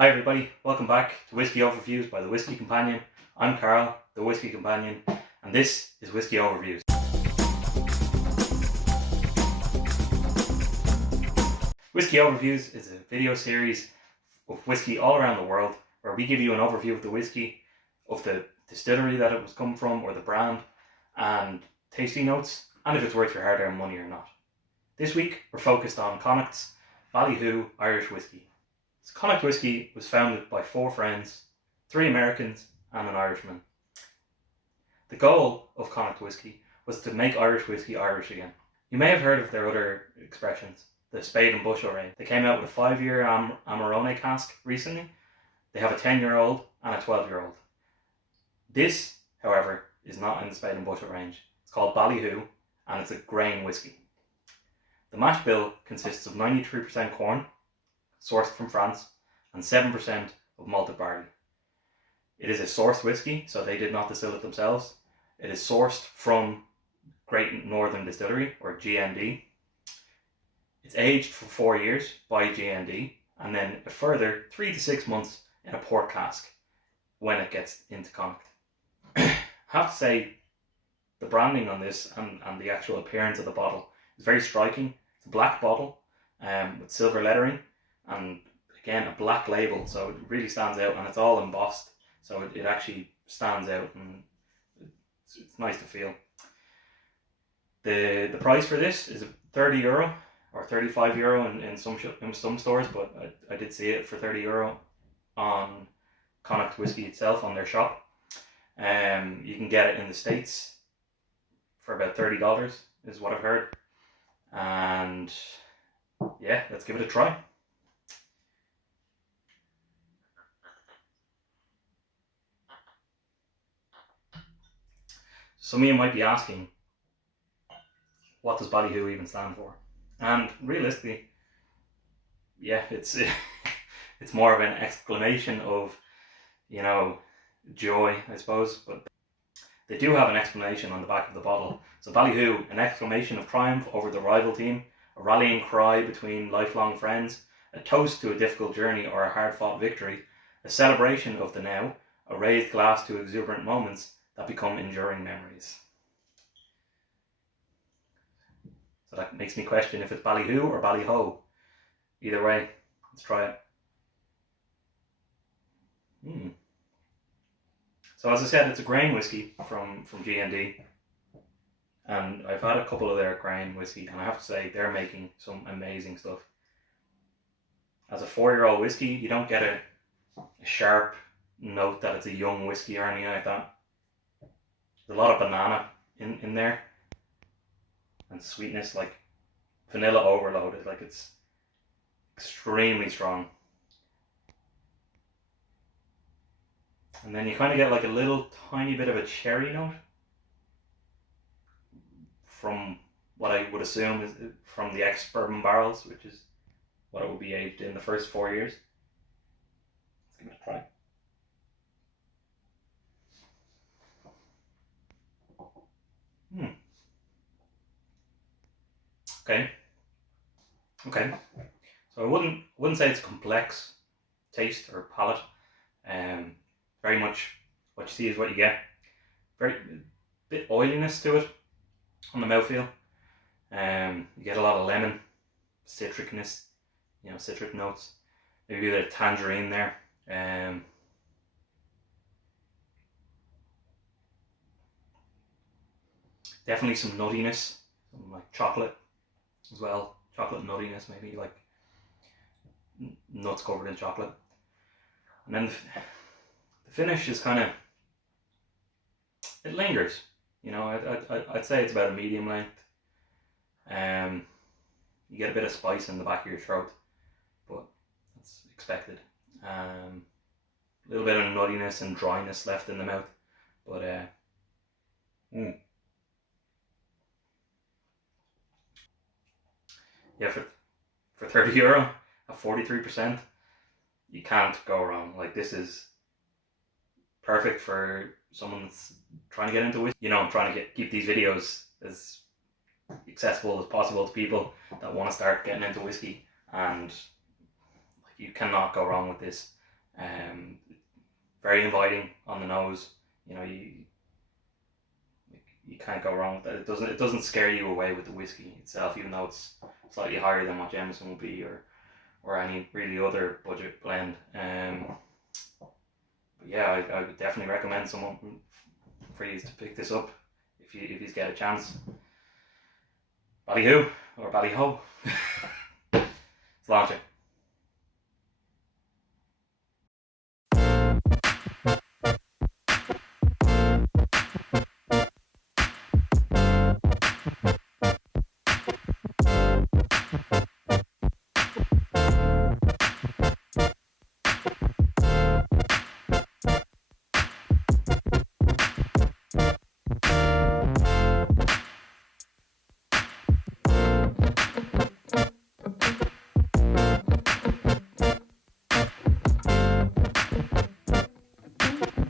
Hi everybody, welcome back to Whiskey Overviews by the Whiskey Companion. I'm Carl, the Whiskey Companion, and this is Whiskey Overviews. Whiskey Overviews is a video series of whiskey all around the world where we give you an overview of the whiskey, of the distillery that it was come from or the brand, and tasting notes, and if it's worth your hard-earned money or not. This week we're focused on Connacht's Ballyhoo Irish Whiskey. Connacht Whiskey was founded by 4 friends, 3 Americans and an Irishman. The goal of Connacht Whiskey was to make Irish whiskey Irish again. You may have heard of their other expressions, the spade and bushel range. They came out with a 5-year Amarone cask recently. They have a 10-year-old and a 12-year-old. This, however, is not in the spade and bushel range. It's called Ballyhoo and it's a grain whiskey. The mash bill consists of 93% corn, sourced from France, and 7% of malted barley. It is a sourced whiskey, so they did not distill it themselves. It is sourced from Great Northern Distillery, or GND. It's aged for 4 years by GND, and then a further 3 to 6 months in a port cask when it gets into Connacht. I have to say, the branding on this and the actual appearance of the bottle is very striking. It's a black bottle with silver lettering, and again a black label, so it really stands out, and it's all embossed, so it actually stands out, and it's nice to feel. The price for this is €30 or €35 in some stores, but I did see it for €30 on Connacht Whiskey itself, on their shop. You can get it in the States for about $30 is what I've heard, and yeah, let's give it a try. Some of you might be asking, what does Ballyhoo even stand for? And realistically, yeah, it's it's more of an exclamation of, joy, I suppose, but they do have an explanation on the back of the bottle. So Ballyhoo, an exclamation of triumph over the rival team, a rallying cry between lifelong friends, a toast to a difficult journey or a hard-fought victory, a celebration of the now, a raised glass to exuberant moments that become enduring memories. So that makes me question if it's Ballyhoo or Ballyho. Either way, let's try it. So as I said, it's a grain whiskey from GND, and I've had a couple of their grain whiskey, and I have to say they're making some amazing stuff. As a 4-year-old whiskey, you don't get a sharp note that it's a young whiskey or anything like that. There's a lot of banana in there, and sweetness, like vanilla overloaded, like it's extremely strong. And then you kind of get like a little tiny bit of a cherry note from what I would assume is from the ex-bourbon barrels, which is what it will be aged in the first 4 years. Let's give it a try. Okay. So I wouldn't say it's a complex taste or palate. Very much what you see is what you get. Very bit oiliness to it on the mouthfeel. You get a lot of lemon, citricness, citric notes. Maybe a bit of tangerine there. Definitely some nuttiness, some like chocolate as well. Chocolate nuttiness, maybe like nuts covered in chocolate. And then the finish is kind of, it lingers. I'd say it's about a medium length. You get a bit of spice in the back of your throat, but that's expected. A little bit of nuttiness and dryness left in the mouth, but yeah, for €30 at 43%, you can't go wrong. Like, this is perfect for someone that's trying to get into whiskey. I'm trying to keep these videos as accessible as possible to people that want to start getting into whiskey, and you cannot go wrong with this. Very inviting on the nose. You know, you can't go wrong with that. It doesn't scare you away with the whiskey itself, even though it's slightly higher than what Jameson would be, or any really other budget blend. But yeah, I would definitely recommend someone for you to pick this up if you get a chance. Ballyhoo or Ballyho. It's launching.